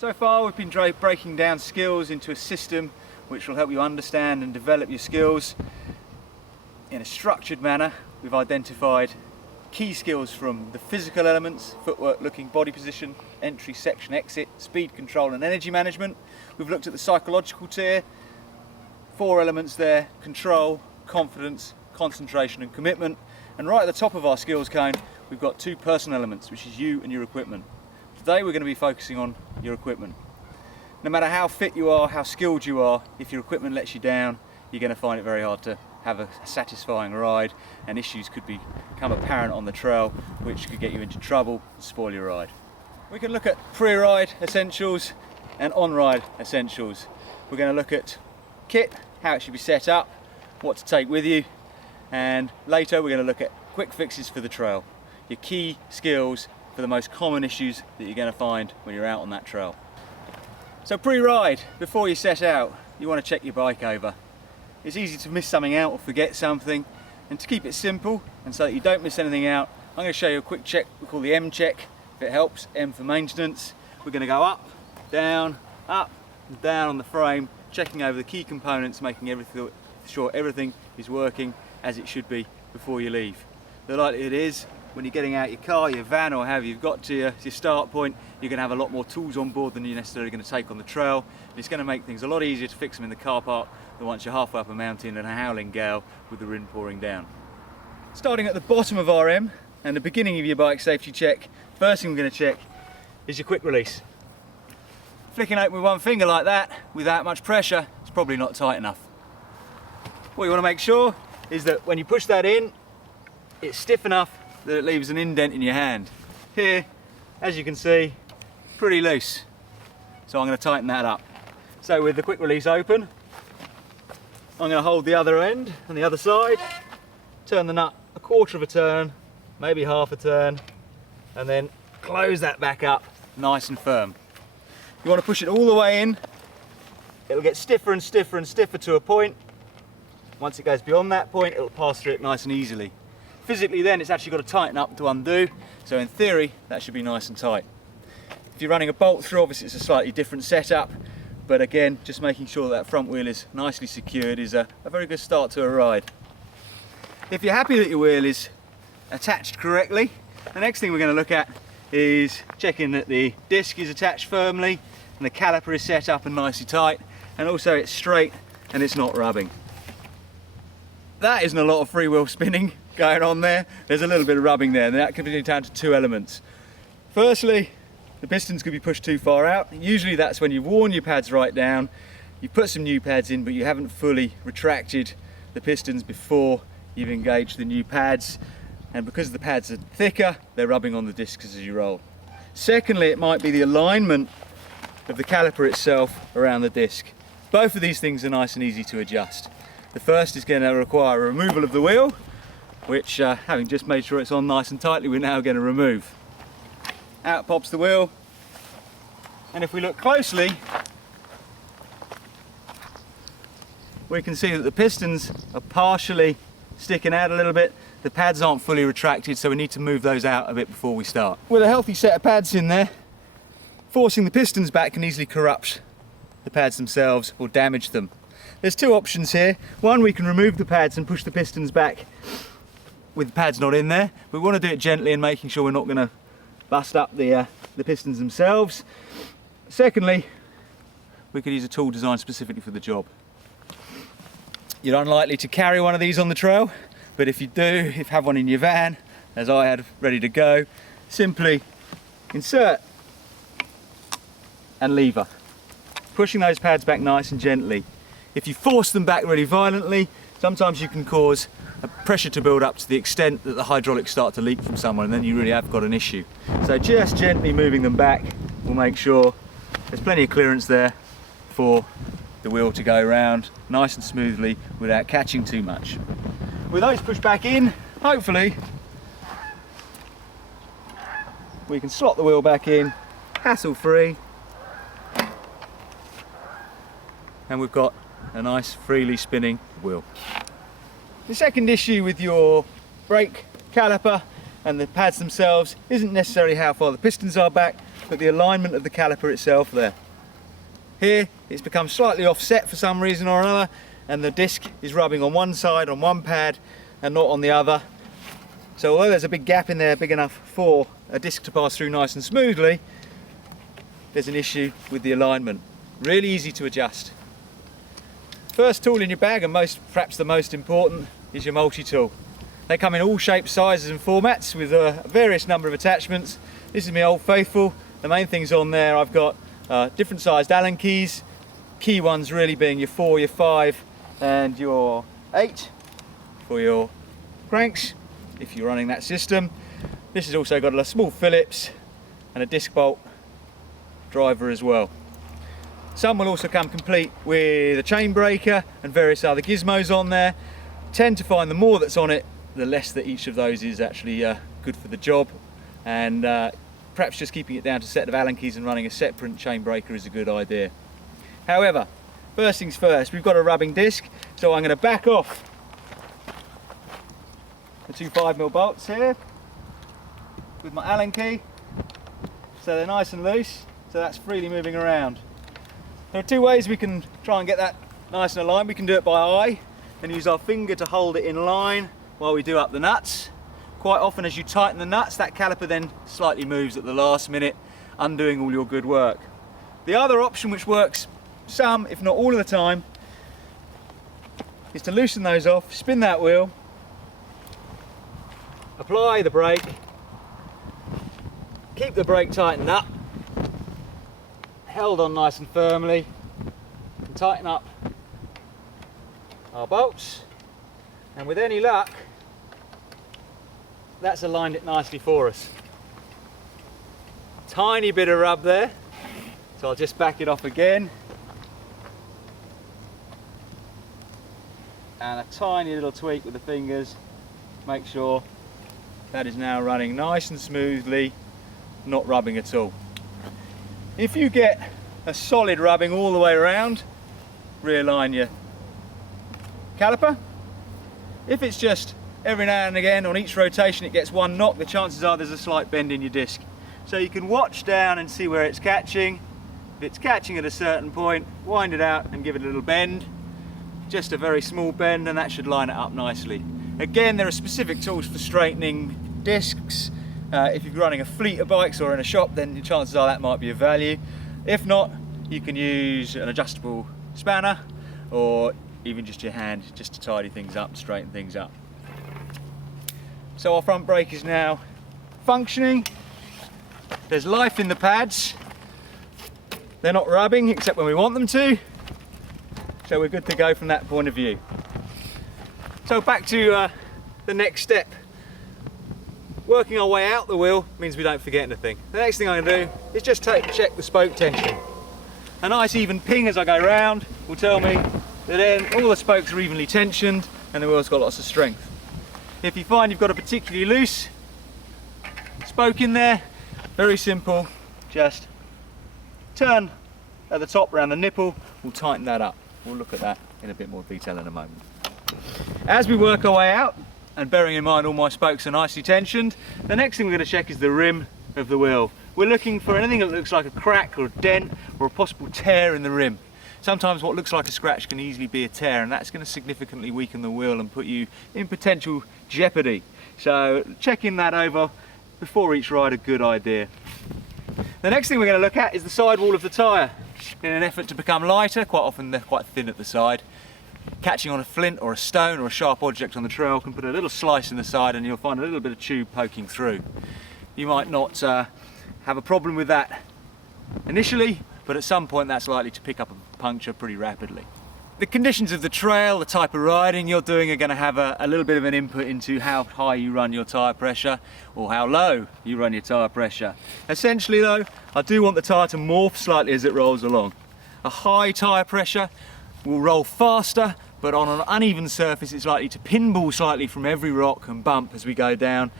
So far we've been breaking down skills into a system which will help you understand and develop your skills in a structured manner. We've identified key skills from the physical elements: footwork, looking, body position, entry, section, exit, speed control and energy management. We've looked at the psychological tier, 4 elements there: control, confidence, concentration and commitment. And right at the top of our skills cone we've got 2 personal elements, which is you and your equipment. Today we're going to be focusing on your equipment. No matter how fit you are, how skilled you are, if your equipment lets you down, you're going to find it very hard to have a satisfying ride, and issues could become apparent on the trail which could get you into trouble and spoil your ride. We can look at pre-ride essentials and on-ride essentials. We're going to look at kit, how it should be set up, what to take with you, and later we're going to look at quick fixes for the trail, your key skills for the most common issues that you're going to find when you're out on that trail. So pre-ride, before you set out, you want to check your bike over. It's easy to miss something out or forget something, and to keep it simple and so that you don't miss anything out, I'm going to show you a quick check we call the M check, if it helps. M for maintenance. We're going to go up, and down on the frame, checking over the key components, making sure everything is working as it should be before you leave. The likelihood is, when you're getting out your car, your van, or however you've got to your start point, you're going to have a lot more tools on board than you're necessarily going to take on the trail. And it's going to make things a lot easier to fix them in the car park than once you're halfway up a mountain in a howling gale with the wind pouring down. Starting at the bottom of our M and the beginning of your bike safety check, first thing we're going to check is your quick release. Flicking open with one finger like that without much pressure, it's probably not tight enough. What you want to make sure is that when you push that in, it's stiff enough that it leaves an indent in your hand. Here, as you can see, pretty loose. So I'm going to tighten that up. So with the quick release open, I'm going to hold the other end on the other side, turn the nut a quarter of a turn, maybe half a turn, and then close that back up nice and firm. You want to push it all the way in. It'll get stiffer and stiffer and stiffer to a point. Once it goes beyond that point, it'll pass through it nice and easily. Physically then, it's actually got to tighten up to undo, so in theory that should be nice and tight. If you're running a bolt through, obviously it's a slightly different setup, but again, just making sure that front wheel is nicely secured is a very good start to a ride. If you're happy that your wheel is attached correctly, the next thing we're going to look at is checking that the disc is attached firmly and the caliper is set up and nicely tight, and also it's straight and it's not rubbing. That isn't a lot of freewheel spinning going on there. There's a little bit of rubbing there, and that can be down to 2 elements. Firstly, the pistons could be pushed too far out. Usually that's when you've worn your pads right down, you put some new pads in, but you haven't fully retracted the pistons before you've engaged the new pads, and because the pads are thicker, they're rubbing on the discs as you roll. Secondly, it might be the alignment of the caliper itself around the disc. Both of these things are nice and easy to adjust. The first is going to require a removal of the wheel, which, having just made sure it's on nice and tightly, we're now going to remove. Out pops the wheel, and if we look closely, we can see that the pistons are partially sticking out a little bit. The pads aren't fully retracted, so we need to move those out a bit before we start. With a healthy set of pads in there, forcing the pistons back can easily corrupt the pads themselves or damage them. There's 2 options here. One, we can remove the pads and push the pistons back with the pads not in there. We want to do it gently and making sure we're not going to bust up the pistons themselves. Secondly, we could use a tool designed specifically for the job. You're unlikely to carry one of these on the trail, but if you do, if you have one in your van, as I had ready to go, simply insert and lever, pushing those pads back nice and gently. If you force them back really violently, sometimes you can cause a pressure to build up to the extent that the hydraulics start to leak from somewhere, and then you really have got an issue. So just gently moving them back will make sure there's plenty of clearance there for the wheel to go around nice and smoothly without catching too much. With those pushed back in, hopefully we can slot the wheel back in hassle free, and we've got a nice freely spinning wheel. The second issue with your brake caliper and the pads themselves isn't necessarily how far the pistons are back, at the alignment of the caliper itself there. Here it's become slightly offset for some reason or another, and the disc is rubbing on one side on one pad and not on the other. So although there's a big gap in there big enough for a disc to pass through nice and smoothly, there's an issue with the alignment. Really easy to adjust. First tool in your bag, and perhaps the most important, is your multi-tool. They come in all shapes, sizes and formats with a various number of attachments. This is my Old Faithful. The main things on there, I've got different sized Allen keys. Key ones really being your 4, your 5 and your 8 for your cranks, if you're running that system. This has also got a small Phillips and a disc bolt driver as well. Some will also come complete with a chain breaker and various other gizmos on there. Tend to find the more that's on it, the less that each of those is actually good for the job, and perhaps just keeping it down to a set of Allen keys and running a separate chain breaker is a good idea. However, first things first, we've got a rubbing disc, so I'm going to back off the two 5mm bolts here with my Allen key, so they're nice and loose, so that's freely moving around. There are two ways we can try and get that nice and aligned. We can do it by eye and use our finger to hold it in line while we do up the nuts. Quite often as you tighten the nuts, that caliper then slightly moves at the last minute, undoing all your good work. The other option, which works some, if not all of the time, is to loosen those off, spin that wheel, apply the brake, keep the brake tightened up, held on nice and firmly, and tighten up our bolts, and with any luck that's aligned it nicely for us. Tiny bit of rub there, so I'll just back it off again, and a tiny little tweak with the fingers, make sure that is now running nice and smoothly, not rubbing at all. If you get a solid rubbing all the way around, realign your caliper. If it's just every now and again on each rotation it gets one knock, the chances are there's a slight bend in your disc. So you can watch down and see where it's catching. If it's catching at a certain point, wind it out and give it a little bend. Just a very small bend, and that should line it up nicely. Again, there are specific tools for straightening discs. If you're running a fleet of bikes or in a shop, then the chances are that might be of value. If not, you can use an adjustable spanner or even just your hand, just to tidy things up and straighten things up. So our front brake is now functioning. There's life in the pads. They're not rubbing except when we want them to. So we're good to go from that point of view. So back to the next step. Working our way out the wheel means we don't forget anything. The next thing I'm going to do is just check the spoke tension. A nice even ping as I go round will tell me that then all the spokes are evenly tensioned and the wheel's got lots of strength. If you find you've got a particularly loose spoke in there, very simple, just turn at the top around the nipple, we'll tighten that up. We'll look at that in a bit more detail in a moment. As we work our way out, and bearing in mind all my spokes are nicely tensioned, the next thing we're going to check is the rim of the wheel. We're looking for anything that looks like a crack or a dent or a possible tear in the rim. Sometimes what looks like a scratch can easily be a tear, and that's going to significantly weaken the wheel and put you in potential jeopardy. So checking that over before each ride, a good idea. The next thing we're going to look at is the sidewall of the tyre. In an effort to become lighter, quite often they're quite thin at the side. Catching on a flint or a stone or a sharp object on the trail can put a little slice in the side and you'll find a little bit of tube poking through. You might not have a problem with that initially, but at some point that's likely to pick up a puncture pretty rapidly. The conditions of the trail, the type of riding you're doing are going to have a little bit of an input into how high you run your tyre pressure or how low you run your tyre pressure. Essentially though, I do want the tyre to morph slightly as it rolls along. A high tyre pressure will roll faster, but on an uneven surface it's likely to pinball slightly from every rock and bump as we go down,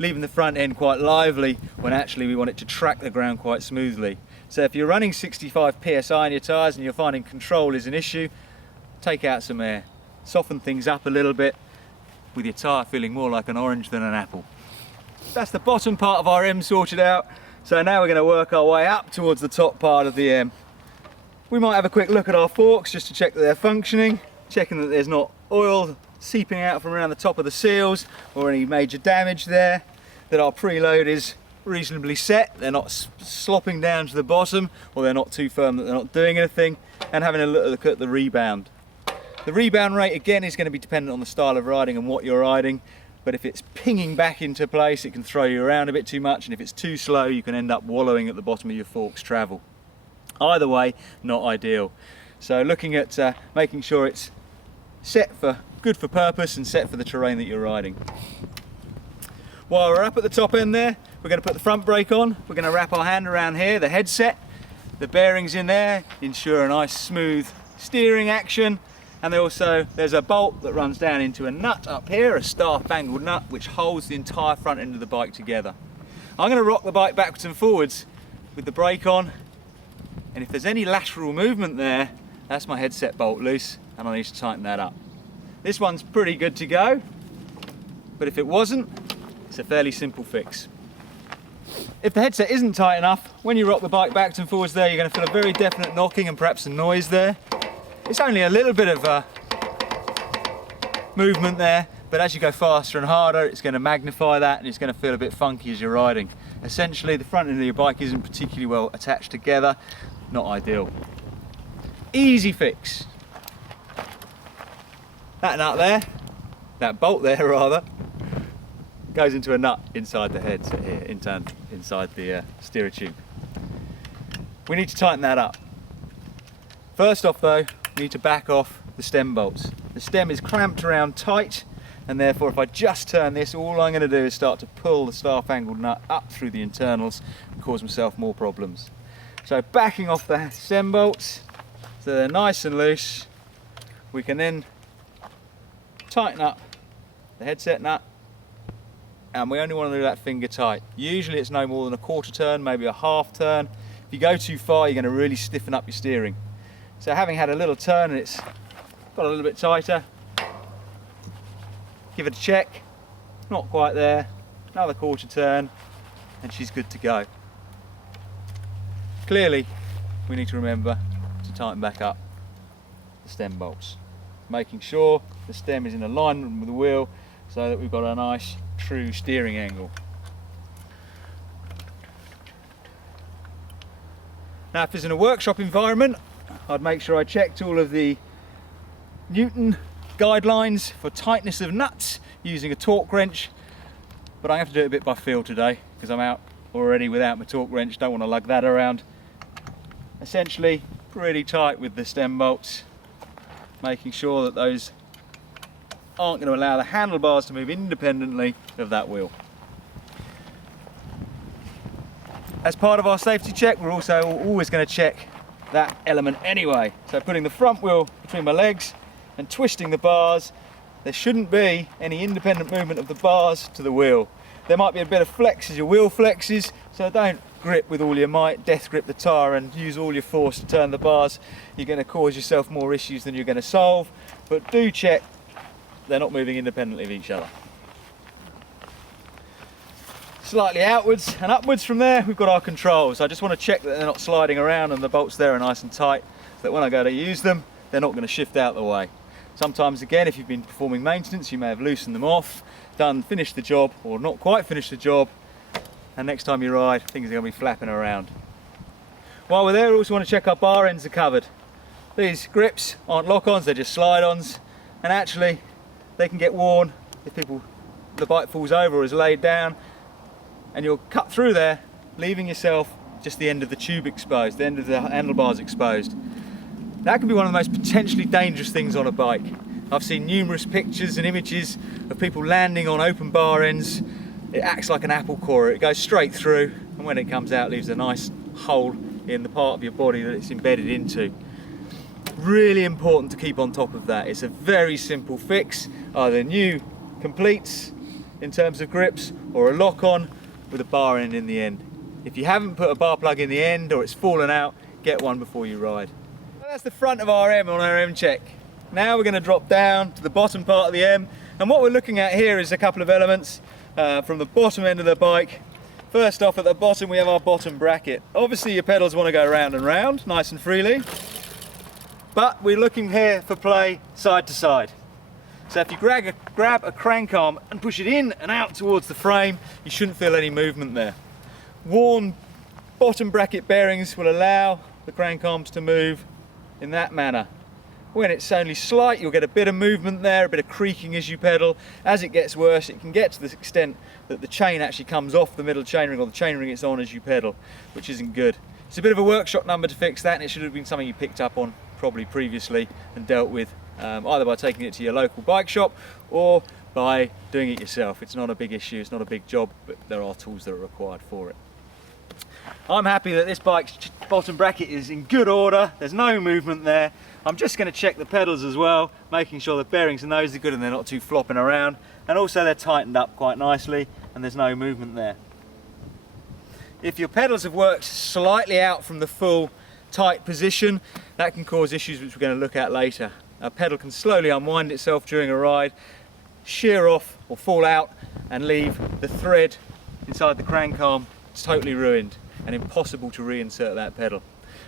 leaving the front end quite lively when actually we want it to track the ground quite smoothly. So if you're running 65 psi in your tyres and you're finding control is an issue, take out some air, soften things up a little bit with your tyre feeling more like an orange than an apple. That's the bottom part of our M sorted out. So now we're going to work our way up towards the top part of the M. We might have a quick look at our forks just to check that they're functioning, checking that there's not oil seeping out from around the top of the seals or any major damage there, that our preload is reasonably set, they're not slopping down to the bottom, or they're not too firm that they're not doing anything, and having a look at the rebound. The rebound rate again is going to be dependent on the style of riding and what you're riding, but if it's pinging back into place it can throw you around a bit too much, and if it's too slow you can end up wallowing at the bottom of your fork's travel. Either way, not ideal. So looking at making sure it's good for purpose and set for the terrain that you're riding. While we're up at the top end there, we're going to put the front brake on. We're going to wrap our hand around here, the headset, the bearings in there, ensure a nice smooth steering action, and there's a bolt that runs down into a nut up here, a star-fangled nut, which holds the entire front end of the bike together. I'm going to rock the bike backwards and forwards with the brake on, and if there's any lateral movement there, that's my headset bolt loose, and I need to tighten that up. This one's pretty good to go, but if it wasn't, it's a fairly simple fix. If the headset isn't tight enough, when you rock the bike backwards and forwards there, you're going to feel a very definite knocking and perhaps a noise there. It's only a little bit of movement there, but as you go faster and harder, it's going to magnify that and it's going to feel a bit funky as you're riding. Essentially, the front end of your bike isn't particularly well attached together, not ideal. Easy fix. That nut there, that bolt there rather, goes into a nut inside the headset here, inside the steerer tube. We need to tighten that up. First off though, we need to back off the stem bolts. The stem is clamped around tight, and therefore if I just turn this, all I'm going to do is start to pull the star-fangled nut up through the internals and cause myself more problems. So backing off the stem bolts so they're nice and loose, we can then tighten up the headset nut, and we only want to do that finger tight. Usually it's no more than a quarter turn, maybe a half turn. If you go too far, you're going to really stiffen up your steering. So having had a little turn and it's got a little bit tighter, give it a check, not quite there, another quarter turn, and she's good to go. Clearly, we need to remember to tighten back up the stem bolts, making sure the stem is in alignment with the wheel so that we've got a nice true steering angle. Now if it's in a workshop environment, I'd make sure I checked all of the Newton guidelines for tightness of nuts using a torque wrench, but I have to do it a bit by feel today because I'm out already without my torque wrench, don't want to lug that around. Essentially pretty tight with the stem bolts, making sure that those aren't going to allow the handlebars to move independently of that wheel. As part of our safety check, we're also always going to check that element anyway. So putting the front wheel between my legs and twisting the bars, there shouldn't be any independent movement of the bars to the wheel. There might be a bit of flex as your wheel flexes, so don't grip with all your might, death grip the tyre and use all your force to turn the bars. You're going to cause yourself more issues than you're going to solve, but do check they're not moving independently of each other. Slightly outwards and upwards from there, we've got our controls. I just want to check that they're not sliding around and the bolts there are nice and tight, so that when I go to use them, they're not going to shift out the way. Sometimes again, if you've been performing maintenance, you may have loosened them off, finished the job, or not quite finished the job, and next time you ride, things are going to be flapping around. While we're there, we also want to check our bar ends are covered. These grips aren't lock-ons, they're just slide-ons, and actually they can get worn if the bike falls over or is laid down, and you'll cut through there, leaving yourself just the end of the tube exposed, the end of the handlebars exposed. That can be one of the most potentially dangerous things on a bike. I've seen numerous pictures and images of people landing on open bar ends. It acts like an apple core, it goes straight through, and when it comes out leaves a nice hole in the part of your body that it's embedded into. Really important to keep on top of that. It's a very simple fix, either new completes in terms of grips or a lock-on with a bar end in the end. If you haven't put a bar plug in the end or it's fallen out, get one before you ride. Well, that's the front of our M on our M check. Now we're going to drop down to the bottom part of the M, and what we're looking at here is a couple of elements from the bottom end of the bike. First off, at the bottom we have our bottom bracket. Obviously your pedals want to go round and round, nice and freely, but we're looking here for play side to side. So if you grab a crank arm and push it in and out towards the frame, you shouldn't feel any movement there. Worn bottom bracket bearings will allow the crank arms to move in that manner. When it's only slight, you'll get a bit of movement there, a bit of creaking as you pedal. As it gets worse, it can get to the extent that the chain actually comes off the middle chainring, or the chainring it's on as you pedal, which isn't good. It's a bit of a workshop number to fix that, and it should have been something you picked up on probably previously and dealt with, either by taking it to your local bike shop or by doing it yourself. It's not a big issue, it's not a big job, but there are tools that are required for it. I'm happy that this bike's bottom bracket is in good order, there's no movement there. I'm just going to check the pedals as well, making sure the bearings and those are good and they're not too flopping around, and also they're tightened up quite nicely and there's no movement there. If your pedals have worked slightly out from the full tight position, that can cause issues which we're going to look at later. A pedal can slowly unwind itself during a ride, shear off or fall out and leave the thread inside the crank arm totally ruined and impossible to reinsert that pedal.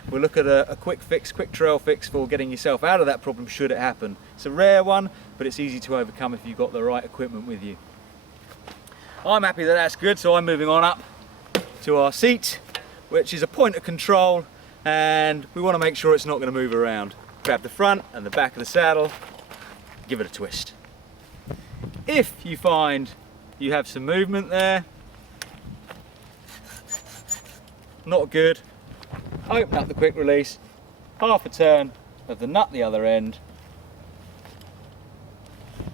We'll look at a quick fix, quick trail fix for getting yourself out of that problem should it happen. It's a rare one, but it's easy to overcome if you've got the right equipment with you. I'm happy that that's good, so I'm moving on up to our seat, which is a point of control, and we want to make sure it's not going to move around. Grab the front and the back of the saddle, give it a twist. If you find you have some movement there, not good, open up the quick release, half a turn of the nut the other end,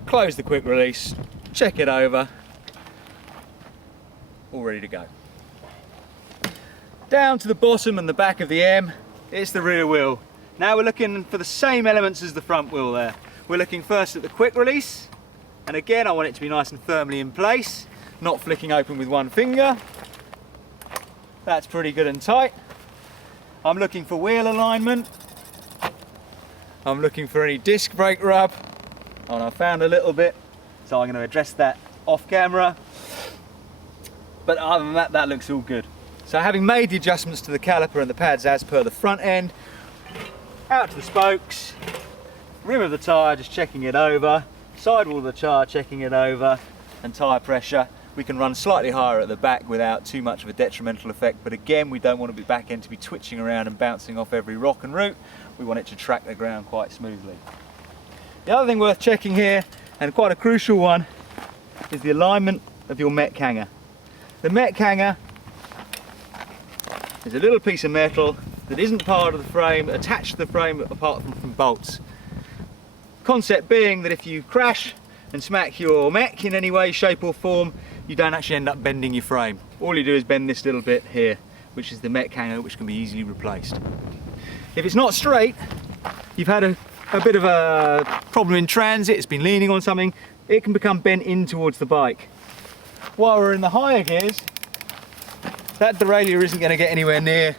close the quick release, check it over, all ready to go. Down to the bottom and the back of the M, it's the rear wheel. Now we're looking for the same elements as the front wheel there. We're looking first at the quick release, and again I want it to be nice and firmly in place, not flicking open with one finger. That's pretty good and tight. I'm looking for wheel alignment. I'm looking for any disc brake rub, and I found a little bit, so I'm going to address that off camera. But other than that, that looks all good. So having made the adjustments to the caliper and the pads as per the front end, out to the spokes, rim of the tyre just checking it over, sidewall of the tyre checking it over, and tyre pressure. We can run slightly higher at the back without too much of a detrimental effect, but again we don't want the back end to be twitching around and bouncing off every rock and root. We want it to track the ground quite smoothly. The other thing worth checking here, and quite a crucial one, is the alignment of your mech hanger. The mech hanger is a little piece of metal that isn't part of the frame, attached to the frame apart from bolts. Concept being that if you crash and smack your mech in any way, shape or form, you don't actually end up bending your frame. All you do is bend this little bit here, which is the mech hanger, which can be easily replaced. If it's not straight, you've had a bit of a problem in transit, it's been leaning on something, it can become bent in towards the bike. While we're in the higher gears, that derailleur isn't going to get anywhere near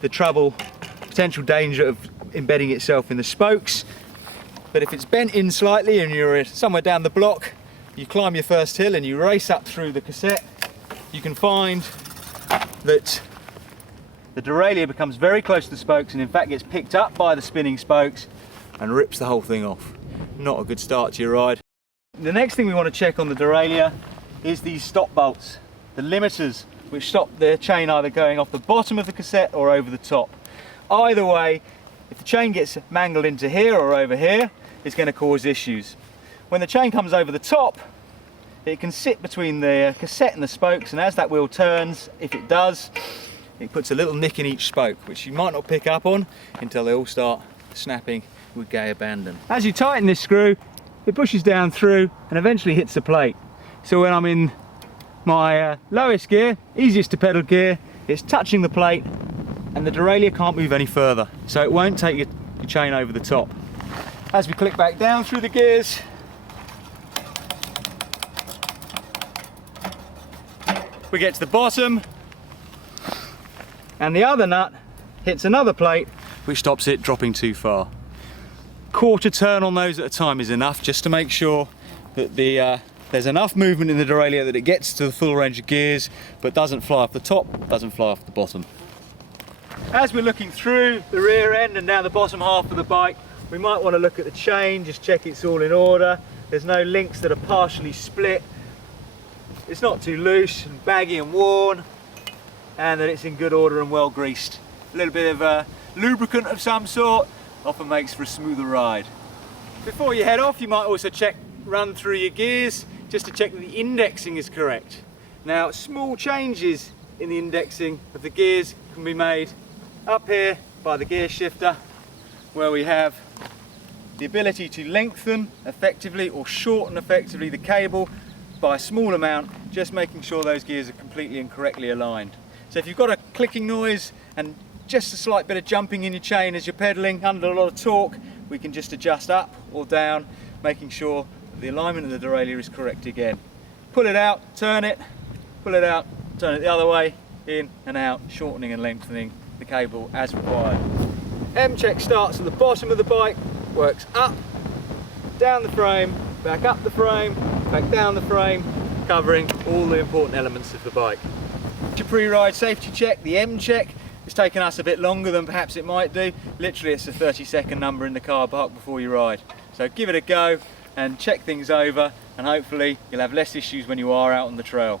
the trouble, potential danger of embedding itself in the spokes. But if it's bent in slightly and you're somewhere down the block, you climb your first hill and you race up through the cassette, you can find that the derailleur becomes very close to the spokes and in fact gets picked up by the spinning spokes and rips the whole thing off. Not a good start to your ride. The next thing we want to check on the derailleur is these stop bolts, the limiters, which stop the chain either going off the bottom of the cassette or over the top. Either way, if the chain gets mangled into here or over here, it's going to cause issues. When the chain comes over the top, it can sit between the cassette and the spokes, and as that wheel turns, if it does, it puts a little nick in each spoke, which you might not pick up on until they all start snapping with gay abandon. As you tighten this screw, it pushes down through and eventually hits the plate. So when I'm in my lowest gear, easiest to pedal gear, it's touching the plate and the derailleur can't move any further, so it won't take your chain over the top. As we click back down through the gears, we get to the bottom and the other nut hits another plate which stops it dropping too far. Quarter turn on those at a time is enough, just to make sure that the there's enough movement in the derailleur that it gets to the full range of gears, but doesn't fly off the top, doesn't fly off the bottom. As we're looking through the rear end and down the bottom half of the bike, we might want to look at the chain, just check it's all in order. There's no links that are partially split. It's not too loose and baggy and worn, and that it's in good order and well greased. A little bit of lubricant of some sort often makes for a smoother ride. Before you head off, you might also run through your gears just to check that the indexing is correct. Now, small changes in the indexing of the gears can be made up here by the gear shifter, where we have the ability to lengthen effectively or shorten effectively the cable by a small amount, just making sure those gears are completely and correctly aligned. So if you've got a clicking noise and just a slight bit of jumping in your chain as you're pedaling under a lot of torque, we can just adjust up or down, making sure that the alignment of the derailleur is correct again. Pull it out, turn it, pull it out, turn it the other way, in and out, shortening and lengthening the cable as required. M-check starts at the bottom of the bike, works up, down the frame, back up the frame, back down the frame, covering all the important elements of the bike. Your pre-ride safety check, the M-check, it's taken us a bit longer than perhaps it might do. Literally it's a 30-second number in the car park before you ride. So give it a go and check things over, and hopefully you'll have less issues when you are out on the trail.